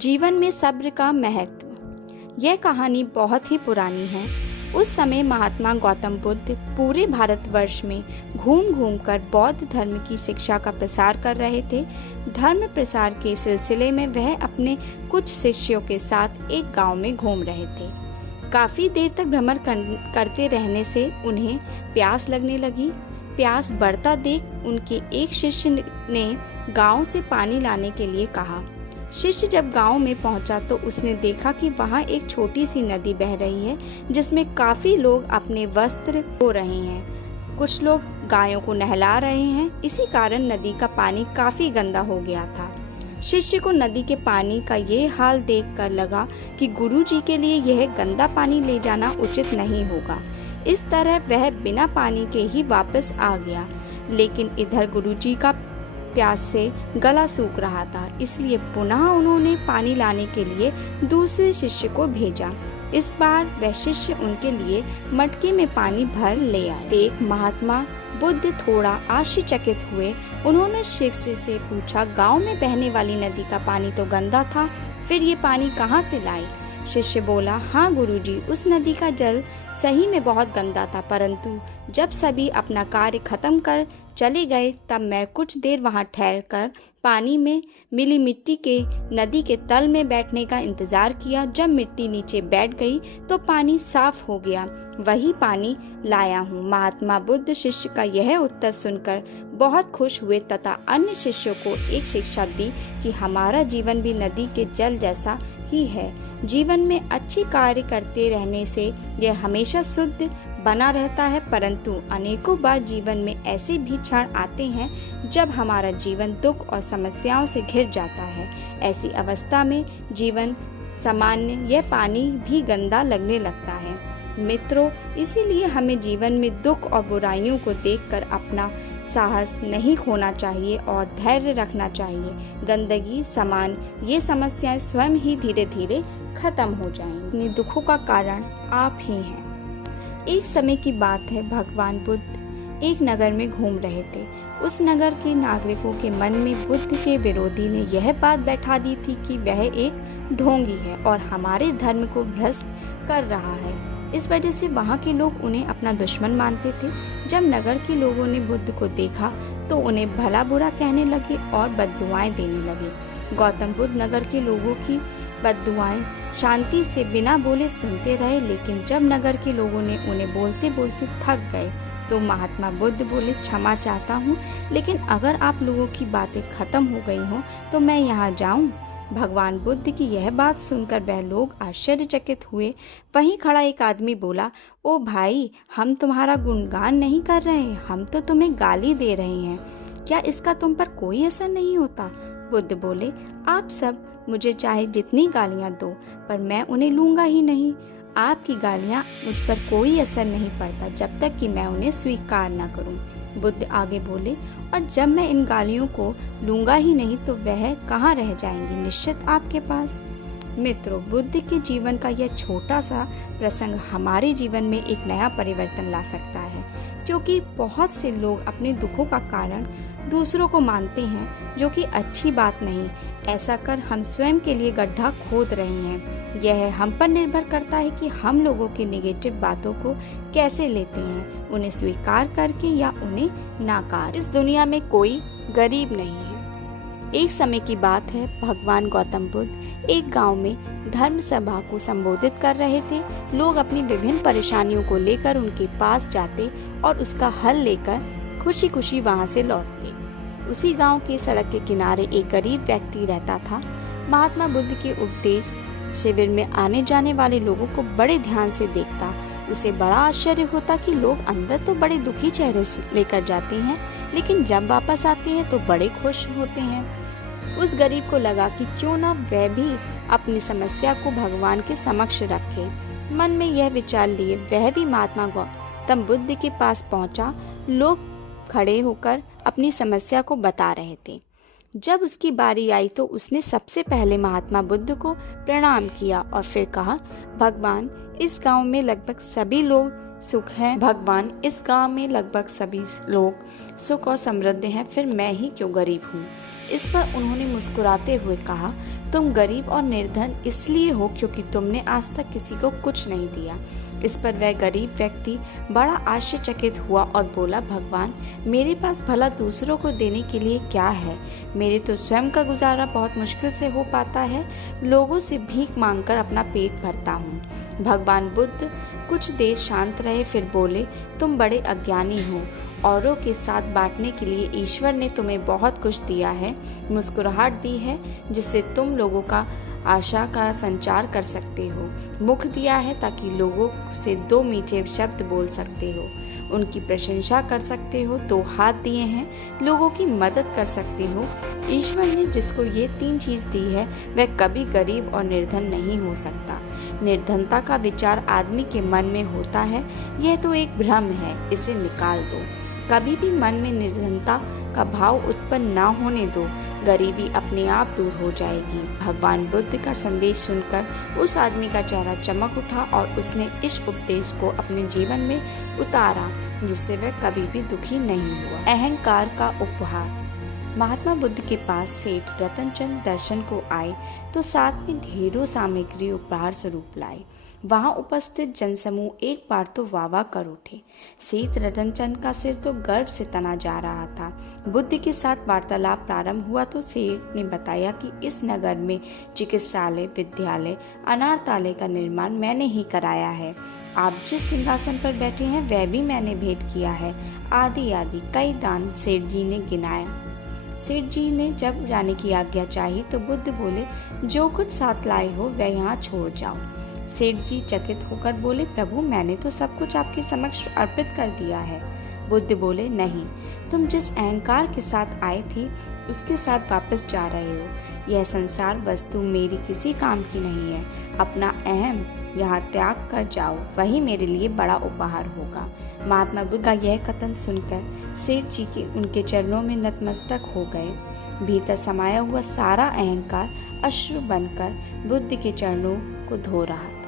जीवन में सब्र का महत्व। यह कहानी बहुत ही पुरानी है। उस समय महात्मा गौतम बुद्ध पूरे भारतवर्ष में घूम घूम कर बौद्ध धर्म की शिक्षा का प्रसार कर रहे थे। धर्म प्रसार के सिलसिले में वह अपने कुछ शिष्यों के साथ एक गांव में घूम रहे थे। काफी देर तक भ्रमण करते रहने से उन्हें प्यास लगने लगी। प्यास बढ़ता देख उनके एक शिष्य ने गांव से पानी लाने के लिए कहा। शिष्य जब गांव में पहुंचा तो उसने देखा कि वहां एक छोटी सी नदी बह रही है, जिसमें काफी लोग अपने वस्त्र धो रहे हैं। कुछ लोग गायों को नहला रहे हैं। इसी कारण नदी का पानी काफी गंदा हो गया था। शिष्य को नदी के पानी का ये हाल देखकर लगा कि गुरुजी के लिए यह गंदा पानी ले जाना उचित नहीं होगा। इस तरह वह बिना पानी के ही वापस आ गया। लेकिन इधर गुरुजी का प्यास से गला सूख रहा था, इसलिए पुनः उन्होंने पानी लाने के लिए दूसरे शिष्य को भेजा। इस बार वह शिष्य उनके लिए मटके में पानी भर ले आए। देख महात्मा बुद्ध थोड़ा आश्चर्यचकित हुए। उन्होंने शिष्य से पूछा, गांव में बहने वाली नदी का पानी तो गंदा था, फिर ये पानी कहाँ से लाए? शिष्य बोला, हाँ गुरुजी, उस नदी का जल सही में बहुत गंदा था, परंतु जब सभी अपना कार्य खत्म कर चले गए तब मैं कुछ देर वहां ठहरकर पानी में मिली मिट्टी के नदी के तल में बैठने का इंतजार किया। जब मिट्टी नीचे बैठ गई तो पानी साफ हो गया, वही पानी लाया हूँ। महात्मा बुद्ध शिष्य का यह उत्तर सुनकर बहुत खुश हुए तथा अन्य शिष्यों को एक शिक्षा दी कि हमारा जीवन भी नदी के जल जैसा ही है। जीवन में अच्छी कार्य करते रहने से यह हमेशा शुद्ध बना रहता है, परंतु अनेकों बार जीवन में ऐसे भी क्षण आते हैं जब हमारा जीवन दुख और समस्याओं से घिर जाता है। ऐसी अवस्था में जीवन सामान्य यह पानी भी गंदा लगने लगता है। मित्रों, इसीलिए हमें जीवन में दुख और बुराइयों को देखकर अपना साहस नहीं खोना चाहिए और धैर्य रखना चाहिए। गंदगी समान ये समस्याएं स्वयं ही धीरे धीरे खत्म हो जाएंगी। अपने दुखों का कारण आप ही हैं। एक समय की बात है, भगवान बुद्ध एक नगर में घूम रहे थे। उस नगर के नागरिकों के मन में बुद्ध के विरोधी ने यह बात बैठा दी थी कि वह एक ढोंगी है और हमारे धर्म को भ्रष्ट कर रहा है। इस वजह से वहाँ के लोग उन्हें अपना दुश्मन मानते थे। जब नगर के लोगों ने बुद्ध को देखा तो उन्हें भला बुरा कहने लगे और बद्दुआएं देने लगे। गौतम बुद्ध नगर के लोगों की बद्दुआएं शांति से बिना बोले सुनते रहे, लेकिन जब नगर के लोगों ने उन्हें बोलते बोलते थक गए तो महात्मा बुद्ध बोले, क्षमा चाहता हूँ, लेकिन अगर आप लोगों की बातें खत्म हो गई हों तो मैं यहाँ जाऊँ? भगवान बुद्ध की यह बात सुनकर वह लोग आश्चर्यचकित हुए। वहीं खड़ा एक आदमी बोला, ओ भाई, हम तुम्हारा गुणगान नहीं कर रहे, हम तो तुम्हें गाली दे रहे हैं। क्या इसका तुम पर कोई असर नहीं होता? बुद्ध बोले, आप सब मुझे चाहे जितनी गालियाँ दो, पर मैं उन्हें लूँगा ही नहीं। आपकी गालियाँ मुझ पर कोई असर नहीं पड़ता जब तक कि मैं उन्हें स्वीकार न करूं। बुद्ध आगे बोले, और जब मैं इन गालियों को लूँगा ही नहीं तो वह कहाँ रह जाएंगी निश्चित आपके पास। मित्रों, बुद्ध के जीवन का यह छोटा सा प्रसंग हमारे जीवन में एक नया परिवर्तन ला सकता है, क्योंकि बहुत से लोग अपने दुखों का कारण दूसरों को मानते हैं, जो कि अच्छी बात नहीं। ऐसा कर हम स्वयं के लिए गड्ढा खोद रहे हैं। यह हम पर निर्भर करता है कि हम लोगों की नेगेटिव बातों को कैसे लेते हैं, उन्हें स्वीकार करके या उन्हें नाकार। इस दुनिया में कोई गरीब नहीं है। एक समय की बात है, भगवान गौतम बुद्ध एक गांव में धर्म सभा को संबोधित कर रहे थे। लोग अपनी विभिन्न परेशानियों को लेकर उनके पास जाते और उसका हल लेकर खुशी खुशी वहां से लौटते। उसी गांव के सड़क के किनारे एक गरीब व्यक्ति रहता था। महात्मा बुद्ध के उपदेश शिविर में आने जाने वाले लोगों को बड़े ध्यान से देखता। उसे बड़ा आश्चर्य होता कि लोग अंदर तो बड़े दुखी चेहरे से लेकर जाते हैं, लेकिन जब वापस आते हैं तो बड़े खुश होते हैं। उस गरीब को लगा कि क्यों ना वह भी अपनी समस्या को भगवान के समक्ष रखे। मन में यह विचार लिए वह भी महात्मा गौतम बुद्ध के पास पहुंचा। लोग खड़े होकर अपनी समस्या को बता रहे थे। जब उसकी बारी आई तो उसने सबसे पहले महात्मा बुद्ध को प्रणाम किया और फिर कहा, भगवान, इस गांव में लगभग सभी लोग सुख है भगवान, इस गांव में लगभग सभी लोग सुख और समृद्ध हैं, फिर मैं ही क्यों गरीब हूँ। इस पर उन्होंने मुस्कुराते हुए कहा, तुम गरीब और निर्धन इसलिए हो क्योंकि तुमने आज तक किसी को कुछ नहीं दिया। इस पर वह गरीब व्यक्ति बड़ा आश्चर्यचकित हुआ और बोला, भगवान, मेरे पास भला दूसरों को देने के लिए क्या है। मेरे तो स्वयं का गुजारा बहुत मुश्किल से हो पाता है। लोगों से भीख मांगकर अपना पेट भरता हूँ। भगवान बुद्ध कुछ देर शांत रहे, फिर बोले, तुम बड़े अज्ञानी हो। औरों के साथ बांटने के लिए ईश्वर ने तुम्हें बहुत कुछ दिया है, मुस्कुराहट दी है जिससे तुम लोगों का आशा का संचार कर सकते हो, मुख दिया है ताकि लोगों से दो मीठे शब्द बोल सकते हो, उनकी प्रशंसा कर सकते हो, दो हाथ दिए हैं, लोगों की मदद कर सकते हो। ईश्वर ने जिसको ये 3 चीज़ दी है वह कभी गरीब और निर्धन नहीं हो सकता। निर्धनता का विचार आदमी के मन में होता है, यह तो एक भ्रम है, इसे निकाल दो। कभी भी मन में निर्धनता का भाव उत्पन्न ना होने दो, गरीबी अपने आप दूर हो जाएगी। भगवान बुद्ध का संदेश सुनकर उस आदमी का चेहरा चमक उठा और उसने इस उपदेश को अपने जीवन में उतारा, जिससे वह कभी भी दुखी नहीं हुआ। अहंकार का उपहार। महात्मा बुद्ध के पास सेठ रतनचंद दर्शन को आए तो साथ में ढेरों सामग्री उपहार स्वरूप लाए। वहां उपस्थित जनसमूह एक बार तो वाह कर उठे। सेठ रतनचंद का सिर तो गर्व से तना जा रहा था। बुद्ध के साथ वार्तालाप प्रारंभ हुआ तो सेठ ने बताया कि इस नगर में चिकित्सालय, विद्यालय, अनाथालय का निर्माण मैंने ही कराया है। आप जिस सिंहासन पर बैठे हैं वह भी मैंने भेंट किया है, आदि आदि कई दान सेठ जी ने गिनाया। सेठ जी ने जब जाने की आज्ञा चाही तो बुद्ध बोले, जो कुछ साथ लाए हो वह यहाँ छोड़ जाओ। सेठ जी चकित होकर बोले, प्रभु, मैंने तो सब कुछ आपके समक्ष अर्पित कर दिया है। बुद्ध बोले, नहीं, तुम जिस अहंकार के साथ आए थे उसके साथ वापस जा रहे हो। यह संसार वस्तु मेरी किसी काम की नहीं है। अपना अहम यहाँ त्याग कर जाओ, वही मेरे लिए बड़ा उपहार होगा। महात्मा बुद्ध का यह कथन सुनकर सेठ जी के उनके चरणों में नतमस्तक हो गए। भीतर समाया हुआ सारा अहंकार अश्रु बनकर बुद्ध के चरणों को धो रहा था।